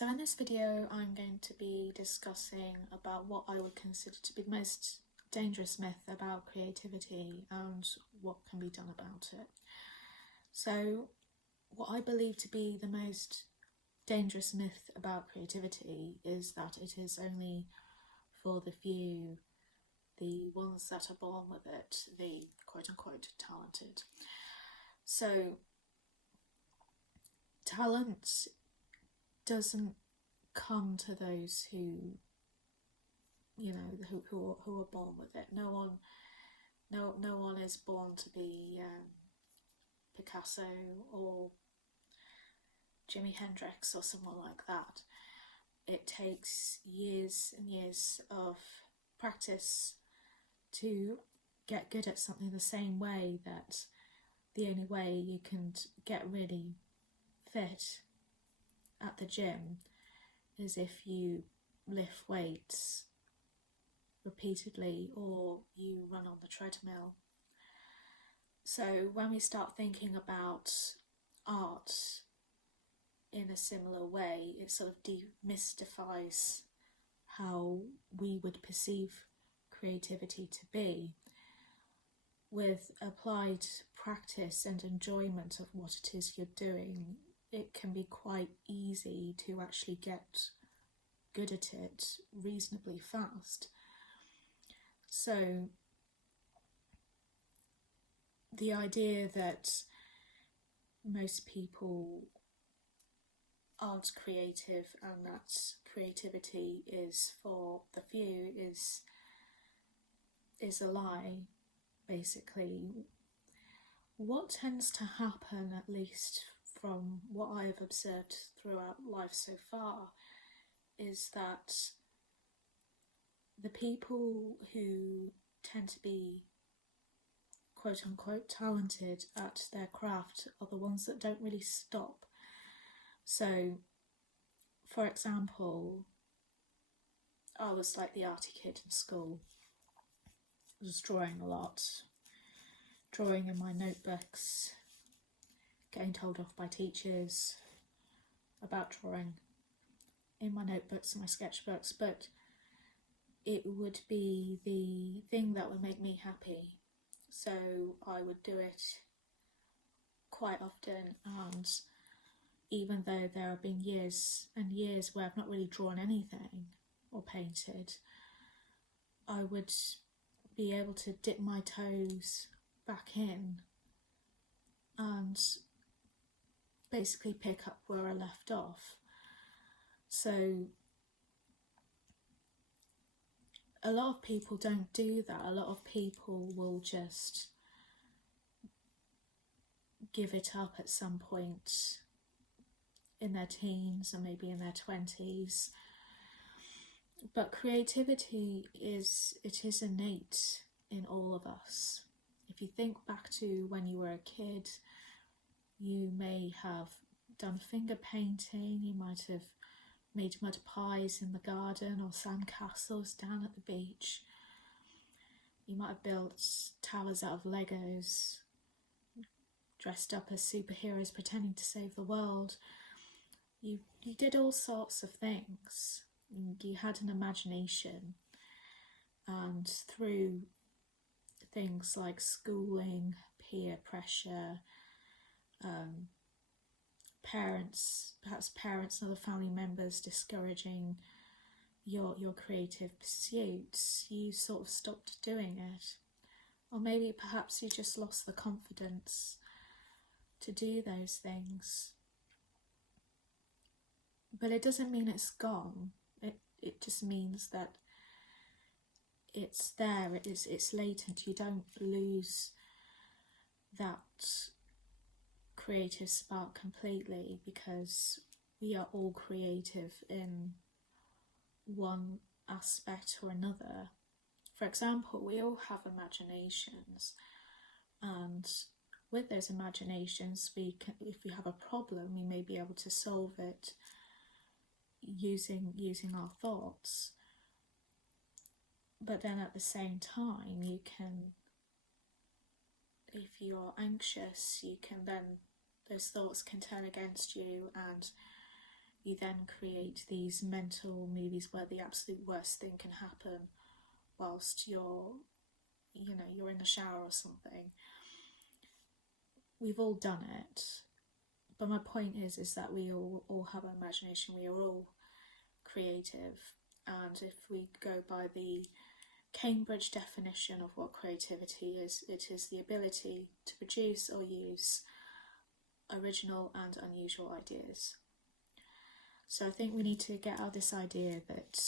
So in this video I'm going to be discussing about what I would consider to be the most dangerous myth about creativity and what can be done about it. So what I believe to be the most dangerous myth about creativity is that it is only for the few, the ones that are born with it, the quote-unquote talented. So talent doesn't come to those who are born with it. No one is born to be Picasso or Jimi Hendrix or someone like that. It takes years and years of practice to get good at something, the same way that the only way you can get really fit at the gym is if you lift weights repeatedly or you run on the treadmill. So when we start thinking about art in a similar way, it sort of demystifies how we would perceive creativity to be. With applied practice and enjoyment of what it is you're doing, it can be quite easy to actually get good at it reasonably fast. So the idea that most people aren't creative and that creativity is for the few is a lie, basically. What tends to happen, at least from what I've observed throughout life so far, is that the people who tend to be quote-unquote talented at their craft are the ones that don't really stop. So, for example, I was like the arty kid in school. I was drawing a lot, drawing in my notebooks, getting told off by teachers about drawing in my notebooks and my sketchbooks, but it would be the thing that would make me happy. So I would do it quite often, and even though there have been years and years where I've not really drawn anything or painted, I would be able to dip my toes back in and basically pick up where I left off. So a lot of people don't do that. A lot of people will just give it up at some point in their teens or maybe in their 20s. But creativity is innate in all of us. If you think back to when you were a kid, you may have done finger painting, you might have made mud pies in the garden or sandcastles down at the beach. You might have built towers out of Legos, dressed up as superheroes pretending to save the world. You did all sorts of things. You had an imagination, and through things like schooling, peer pressure, perhaps parents and other family members discouraging your creative pursuits, you sort of stopped doing it. Or maybe perhaps you just lost the confidence to do those things. But it doesn't mean it's gone. It just means that it's there, it's latent. You don't lose that creative spark completely, because we are all creative in one aspect or another. For example, we all have imaginations, and with those imaginations, if we have a problem, we may be able to solve it using our thoughts. But then at the same time, you can, if you're anxious, those thoughts can turn against you, and you then create these mental movies where the absolute worst thing can happen whilst you're in the shower or something. We've all done it, but my point is that we all have an imagination. We are all creative, and if we go by the Cambridge definition of what creativity is, it is the ability to produce or use original and unusual ideas. So I think we need to get out of this idea that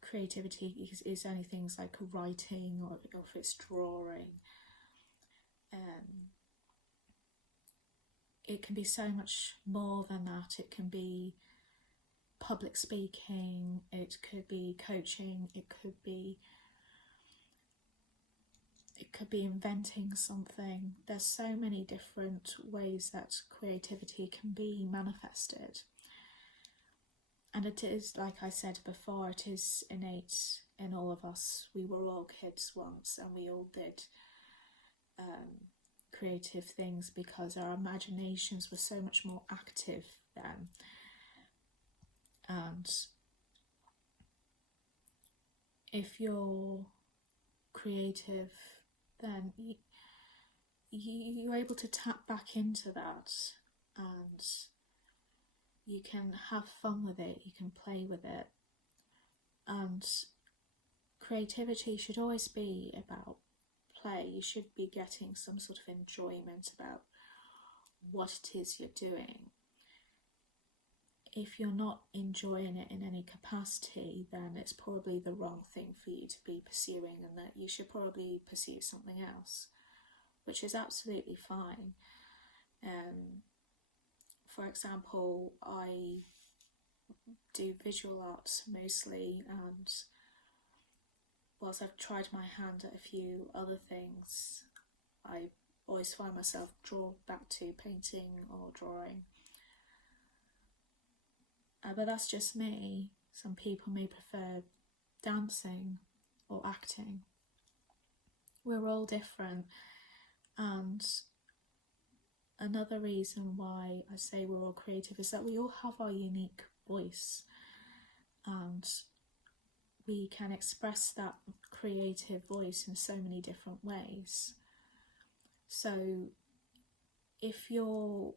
creativity is only things like writing or if it's drawing. It can be so much more than that. It can be public speaking, it could be coaching, it could be inventing something. There's so many different ways that creativity can be manifested. And it is, like I said before, it is innate in all of us. We were all kids once and we all did creative things because our imaginations were so much more active then. And if you're creative, then you're able to tap back into that, and you can have fun with it, you can play with it. And creativity should always be about play. You should be getting some sort of enjoyment about what it is you're doing. If you're not enjoying it in any capacity, then it's probably the wrong thing for you to be pursuing, and that you should probably pursue something else, which is absolutely fine. For example, I do visual arts mostly, and whilst I've tried my hand at a few other things, I always find myself drawn back to painting or drawing. But that's just me. Some people may prefer dancing or acting. We're all different, and another reason why I say we're all creative is that we all have our unique voice, and we can express that creative voice in so many different ways. So if you're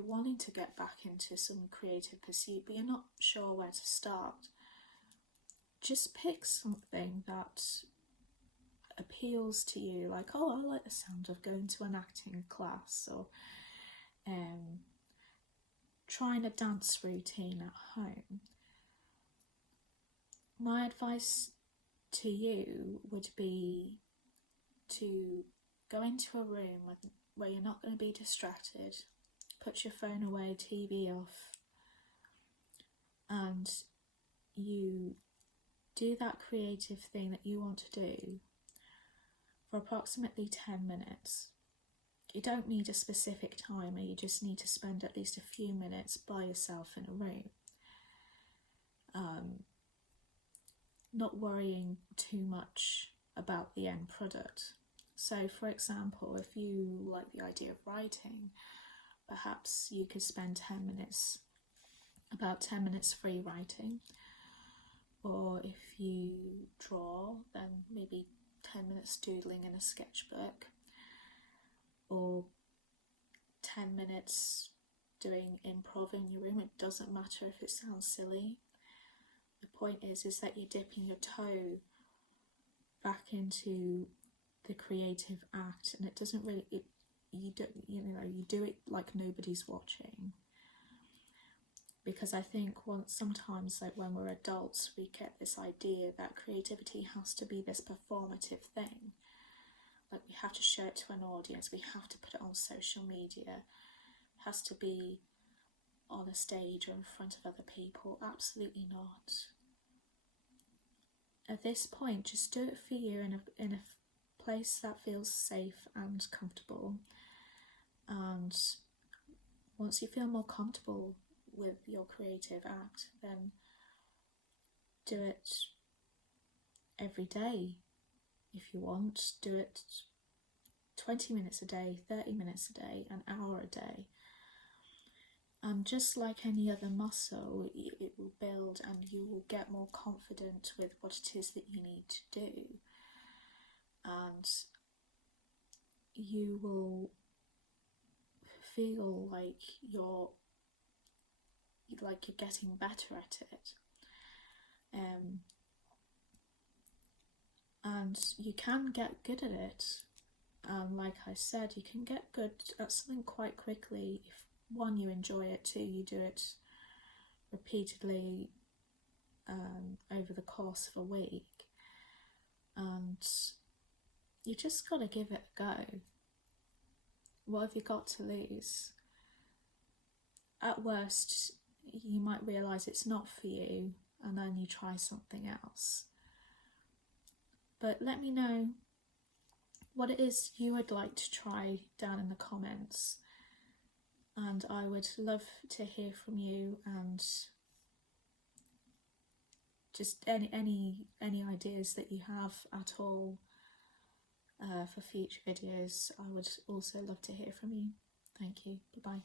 wanting to get back into some creative pursuit but you're not sure where to start, just pick something that appeals to you, like, oh, I like the sound of going to an acting class, or trying a dance routine at home. My advice to you would be to go into a room where you're not going to be distracted. Put your phone away, TV off, and you do that creative thing that you want to do for approximately 10 minutes. You don't need a specific timer, you just need to spend at least a few minutes by yourself in a room. Not worrying too much about the end product. So, for example, if you like the idea of writing, perhaps you could spend about 10 minutes free writing. Or if you draw, then maybe 10 minutes doodling in a sketchbook. Or 10 minutes doing improv in your room. It doesn't matter if it sounds silly. The point is that you're dipping your toe back into the creative act, and it doesn't really, you do it like nobody's watching. Because I think sometimes, like when we're adults, we get this idea that creativity has to be this performative thing. Like we have to show it to an audience, we have to put it on social media, it has to be on a stage or in front of other people. Absolutely not. At this point, just do it for you in a place that feels safe and comfortable. And once you feel more comfortable with your creative act, then do it every day. If you want, do it 20 minutes a day, 30 minutes a day, an hour a day. And just like any other muscle, it will build and you will get more confident with what it is that you need to do. And you will feel like you're getting better at it. And you can get good at it. Like I said, you can get good at something quite quickly if, one, you enjoy it, two, you do it repeatedly over the course of a week. And you just got to give it a go. What have you got to lose? At worst, you might realise it's not for you, and then you try something else. But let me know what it is you would like to try down in the comments, and I would love to hear from you, and just any ideas that you have at all for future videos. I would also love to hear from you. Thank you. Bye bye.